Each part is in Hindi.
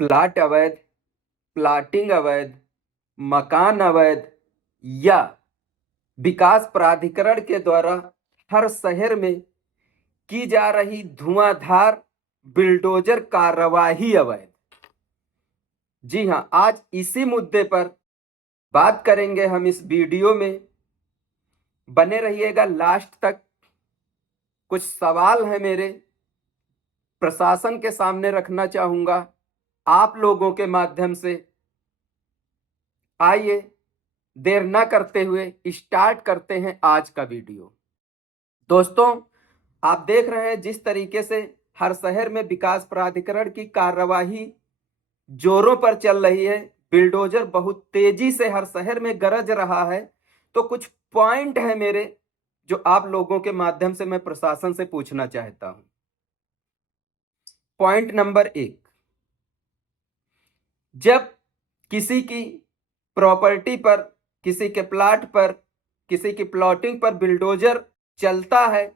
प्लाट अवैध, प्लाटिंग अवैध, मकान अवैध या विकास प्राधिकरण के द्वारा हर शहर में की जा रही धुआंधार बिल्डोजर कार्यवाही अवैध। जी हां, आज इसी मुद्दे पर बात करेंगे हम इस वीडियो में। बने रहिएगा लास्ट तक। कुछ सवाल है मेरे, प्रशासन के सामने रखना चाहूंगा आप लोगों के माध्यम से। आइए देर ना करते हुए स्टार्ट करते हैं आज का वीडियो। दोस्तों, आप देख रहे हैं जिस तरीके से हर शहर में विकास प्राधिकरण की कार्यवाही जोरों पर चल रही है, बिल्डोजर बहुत तेजी से हर शहर में गरज रहा है। तो कुछ पॉइंट है मेरे जो आप लोगों के माध्यम से मैं प्रशासन से पूछना चाहता हूं। पॉइंट नंबर 1, जब किसी की प्रॉपर्टी पर, किसी के प्लाट पर, किसी की प्लॉटिंग पर बिल्डोजर चलता है,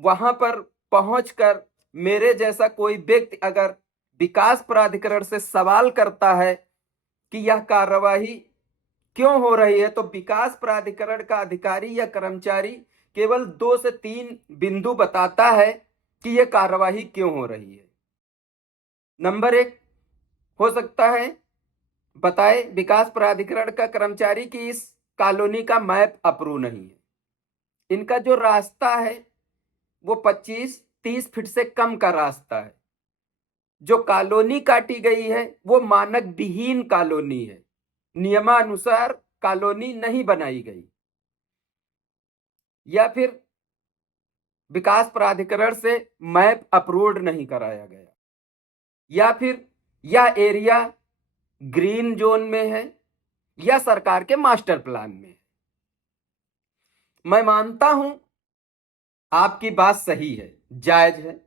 वहां पर पहुंचकर मेरे जैसा कोई व्यक्ति अगर विकास प्राधिकरण से सवाल करता है कि यह कार्यवाही क्यों हो रही है, तो विकास प्राधिकरण का अधिकारी या कर्मचारी केवल 2 से 3 बिंदु बताता है कि यह कार्यवाही क्यों हो रही है। नंबर 1 हो सकता है बताए विकास प्राधिकरण का कर्मचारी कि इस कॉलोनी का मैप अप्रूव नहीं है, इनका जो रास्ता है वो 25-30 फीट से कम का रास्ता है, जो कॉलोनी काटी गई है वो मानक विहीन कॉलोनी है, नियमानुसार कॉलोनी नहीं बनाई गई, या फिर विकास प्राधिकरण से मैप अप्रूव्ड नहीं कराया गया, या फिर यह एरिया ग्रीन जोन में है या सरकार के मास्टर प्लान में है। मैं मानता हूं आपकी बात सही है, जायज है,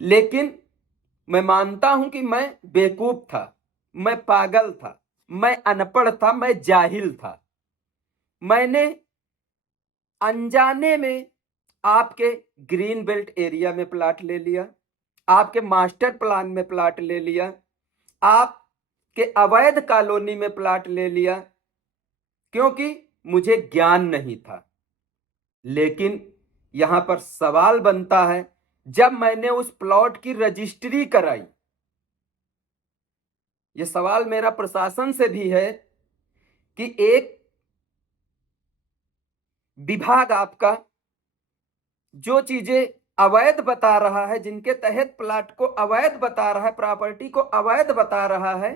लेकिन मैं मानता हूं कि मैं बेवकूफ था, मैं पागल था, मैं अनपढ़ था, मैं जाहिल था। मैंने अनजाने में आपके ग्रीन बेल्ट एरिया में प्लाट ले लिया, आपके मास्टर प्लान में प्लाट ले लिया, आपके अवैध कॉलोनी में प्लाट ले लिया, क्योंकि मुझे ज्ञान नहीं था। लेकिन यहां पर सवाल बनता है, जब मैंने उस प्लॉट की रजिस्ट्री कराई, यह सवाल मेरा प्रशासन से भी है कि एक विभाग आपका जो चीजें अवैध बता रहा है, जिनके तहत प्लाट को अवैध बता रहा है, प्रॉपर्टी को अवैध बता रहा है,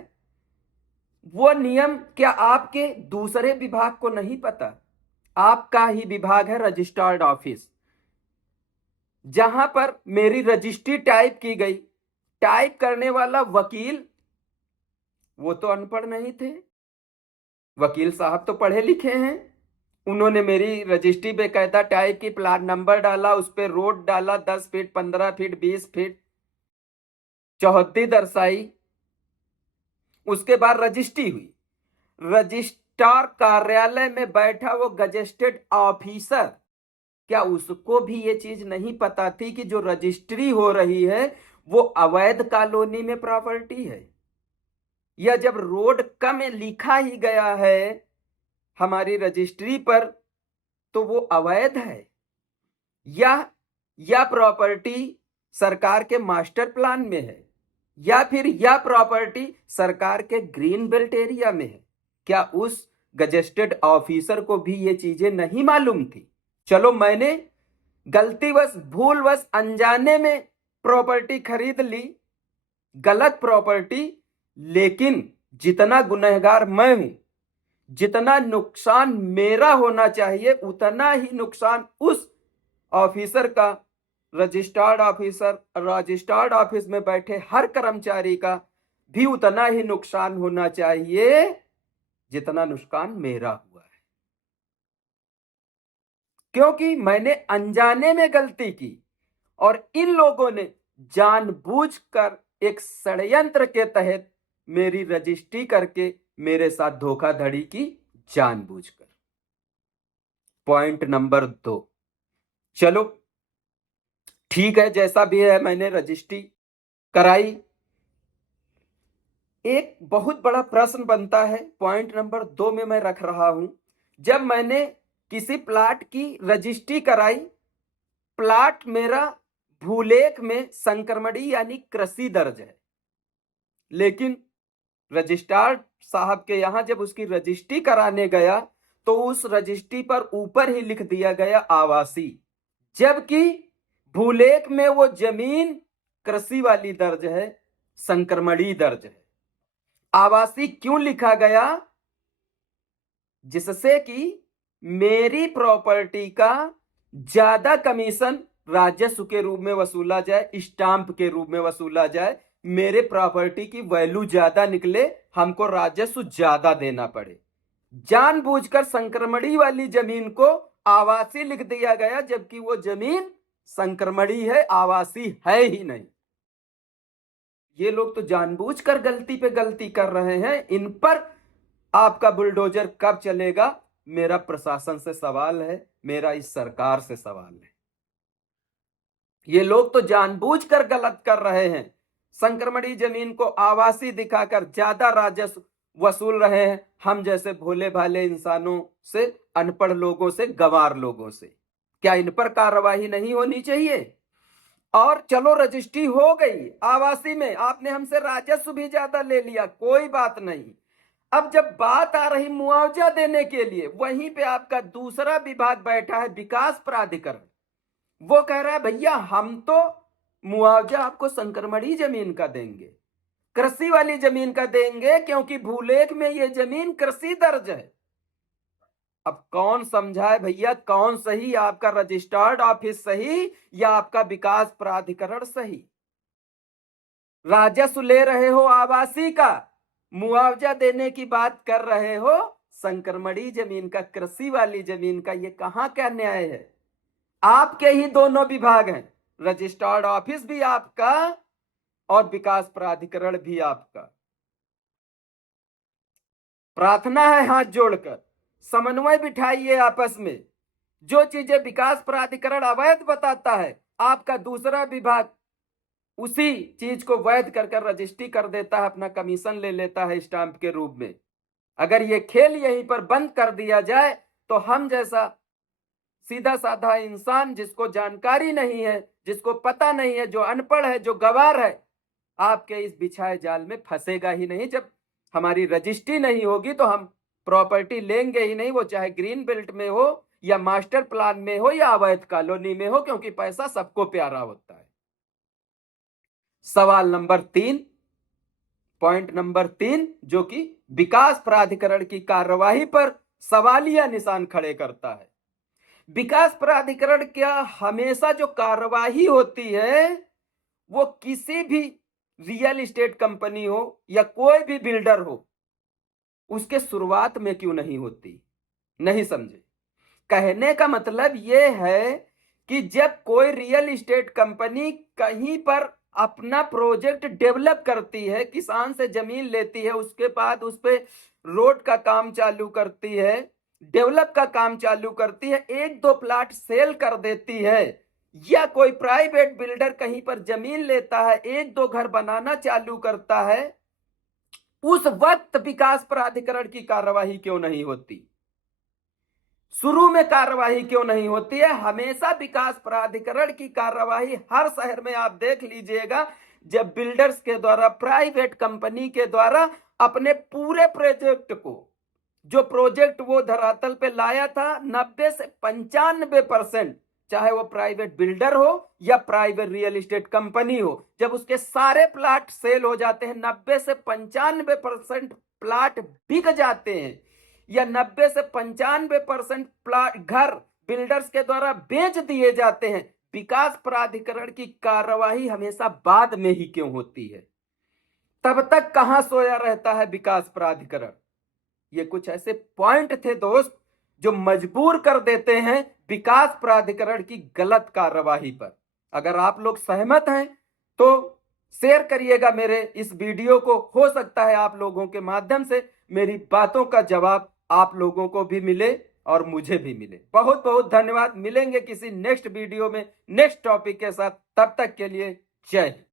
वो नियम क्या आपके दूसरे विभाग को नहीं पता? आपका ही विभाग है रजिस्टर्ड ऑफिस, जहां पर मेरी रजिस्ट्री टाइप की गई। टाइप करने वाला वकील वो तो अनपढ़ नहीं थे, वकील साहब तो पढ़े लिखे हैं। उन्होंने मेरी रजिस्ट्री बेकायदा टाइप की, प्लाट नंबर डाला, उस पर रोड डाला, 10 फीट, 15 फीट, 20 फीट, चौहद्दी दर्शाई, उसके बाद रजिस्ट्री हुई। रजिस्ट्रार कार्यालय में बैठा वो गजेस्टेड ऑफिसर, क्या उसको भी ये चीज नहीं पता थी कि जो रजिस्ट्री हो रही है वो अवैध कॉलोनी में प्रॉपर्टी है? या जब रोड क में लिखा ही गया है हमारी रजिस्ट्री पर, तो वो अवैध है? या प्रॉपर्टी सरकार के मास्टर प्लान में है, या फिर यह प्रॉपर्टी सरकार के ग्रीन बेल्ट एरिया में है? क्या उस गजेस्टेड ऑफिसर को भी ये चीजें नहीं मालूम थी? चलो, मैंने गलतीवश, भूलवश, अनजाने में प्रॉपर्टी खरीद ली, गलत प्रॉपर्टी, लेकिन जितना गुनहगार मैं हूं, जितना नुकसान मेरा होना चाहिए, उतना ही नुकसान उस ऑफिसर का, रजिस्टर्ड ऑफिसर, रजिस्टर्ड ऑफिस में बैठे हर कर्मचारी का भी उतना ही नुकसान होना चाहिए जितना नुकसान मेरा हुआ है। क्योंकि मैंने अनजाने में गलती की और इन लोगों ने जानबूझकर एक षड्यंत्र के तहत मेरी रजिस्ट्री करके मेरे साथ धोखाधड़ी की, जानबूझकर। पॉइंट नंबर 2, चलो ठीक है, जैसा भी है, मैंने रजिस्ट्री कराई, एक बहुत बड़ा प्रश्न बनता है, पॉइंट नंबर 2 में मैं रख रहा हूं। जब मैंने किसी प्लाट की रजिस्ट्री कराई, प्लाट मेरा भूलेख में संक्रमणी यानी कृषि दर्ज है, लेकिन रजिस्ट्रार साहब के यहां जब उसकी रजिस्ट्री कराने गया तो उस रजिस्ट्री पर ऊपर ही लिख दिया गया आवासी, जबकि भूलेख में वो जमीन कृषि वाली दर्ज है, संक्रमणी दर्ज है। आवासी क्यों लिखा गया? जिससे कि मेरी प्रॉपर्टी का ज्यादा कमीशन राजस्व के रूप में वसूला जाए, स्टाम्प के रूप में वसूला जाए, मेरे प्रॉपर्टी की वैल्यू ज्यादा निकले, हमको राजस्व ज्यादा देना पड़े। जानबूझकर संक्रमणी वाली जमीन को आवासी लिख दिया गया, जबकि वो जमीन संक्रमणी है, आवासी है ही नहीं। ये लोग तो जानबूझकर गलती पे गलती कर रहे हैं। इन पर आपका बुलडोजर कब चलेगा, मेरा प्रशासन से सवाल है, मेरा इस सरकार से सवाल है। ये लोग तो जानबूझकर गलत कर रहे हैं, संक्रमणी जमीन को आवासी दिखाकर ज्यादा राजस्व वसूल रहे हैं, हम जैसे भोले भाले इंसानों से, अनपढ़ लोगों से, गंवार लोगों से। क्या इन पर कार्रवाई नहीं होनी चाहिए? और चलो रजिस्ट्री हो गई आवासी में, आपने हमसे राजस्व भी ज्यादा ले लिया, कोई बात नहीं। अब जब बात आ रही मुआवजा देने के लिए, वहीं पे आपका दूसरा विभाग बैठा है, विकास प्राधिकरण। वो कह रहा है भैया हम तो मुआवजा आपको संक्रमणी जमीन का देंगे, कृषि वाली जमीन का देंगे, क्योंकि भूलेख में ये जमीन कृषि दर्ज है। अब कौन समझाए भैया, कौन सही, आपका रजिस्टर्ड ऑफिस सही या आपका विकास प्राधिकरण सही? राजस्व ले रहे हो आवासी का, मुआवजा देने की बात कर रहे हो संक्रमणी जमीन का, कृषि वाली जमीन का। ये कहां क्या न्याय है? आपके ही दोनों विभाग हैं, रजिस्टर्ड ऑफिस भी आपका और विकास प्राधिकरण भी आपका। प्रार्थना है हाथ जोड़कर, समन्वय बिठाइए आपस में। जो चीजें विकास प्राधिकरण अवैध बताता है, आपका दूसरा विभाग उसी चीज को वैध कर रजिस्ट्री कर देता है, अपना कमीशन ले लेता है स्टाम्प के रूप में। अगर ये खेल यहीं पर बंद कर दिया जाए तो हम जैसा सीधा साधा इंसान, जिसको जानकारी नहीं है, जिसको पता नहीं है, जो अनपढ़ है, जो गंवार है, आपके इस बिछाए जाल में फंसेगा ही नहीं। जब हमारी रजिस्ट्री नहीं होगी तो हम प्रॉपर्टी लेंगे ही नहीं, वो चाहे ग्रीन बेल्ट में हो या मास्टर प्लान में हो या अवैध कॉलोनी में हो, क्योंकि पैसा सबको प्यारा होता है। सवाल नंबर 3, पॉइंट नंबर 3, जो कि विकास प्राधिकरण की कार्यवाही पर सवालिया निशान खड़े करता है। विकास प्राधिकरण क्या हमेशा जो कार्यवाही होती है वो किसी भी रियल एस्टेट कंपनी हो या कोई भी बिल्डर हो, उसके शुरुआत में क्यों नहीं होती? नहीं समझे? कहने का मतलब यह है कि जब कोई रियल एस्टेट कंपनी कहीं पर अपना प्रोजेक्ट डेवलप करती है, किसान से जमीन लेती है, उसके बाद उस पे रोड का काम चालू करती है, डेवलप का काम चालू करती है, 1-2 प्लाट सेल कर देती है, या कोई प्राइवेट बिल्डर कहीं पर जमीन लेता है, 1-2 घर बनाना चालू करता है, उस वक्त विकास प्राधिकरण की कार्यवाही क्यों नहीं होती? शुरू में कार्यवाही क्यों नहीं होती है? हमेशा विकास प्राधिकरण की कार्यवाही हर शहर में आप देख लीजिएगा, जब बिल्डर्स के द्वारा, प्राइवेट कंपनी के द्वारा अपने पूरे प्रोजेक्ट को, जो प्रोजेक्ट वो धरातल पे लाया था, 90 से 95%, चाहे वो प्राइवेट बिल्डर हो या प्राइवेट रियल एस्टेट कंपनी हो, जब उसके सारे प्लाट सेल हो जाते हैं, 90 से 95% प्लाट बिक जाते हैं, या 90 से 95% प्लाट घर बिल्डर्स के द्वारा बेच दिए जाते हैं, विकास प्राधिकरण की कार्यवाही हमेशा बाद में ही क्यों होती है? तब तक कहां सोया रहता है विकास प्राधिकरण? ये कुछ ऐसे पॉइंट थे दोस्त जो मजबूर कर देते हैं विकास प्राधिकरण की गलत कार्यवाही पर। अगर आप लोग सहमत हैं तो शेयर करिएगा मेरे इस वीडियो को, हो सकता है आप लोगों के माध्यम से मेरी बातों का जवाब आप लोगों को भी मिले और मुझे भी मिले। बहुत बहुत धन्यवाद। मिलेंगे किसी नेक्स्ट वीडियो में नेक्स्ट टॉपिक के साथ, तब तक के लिए जय हिंद।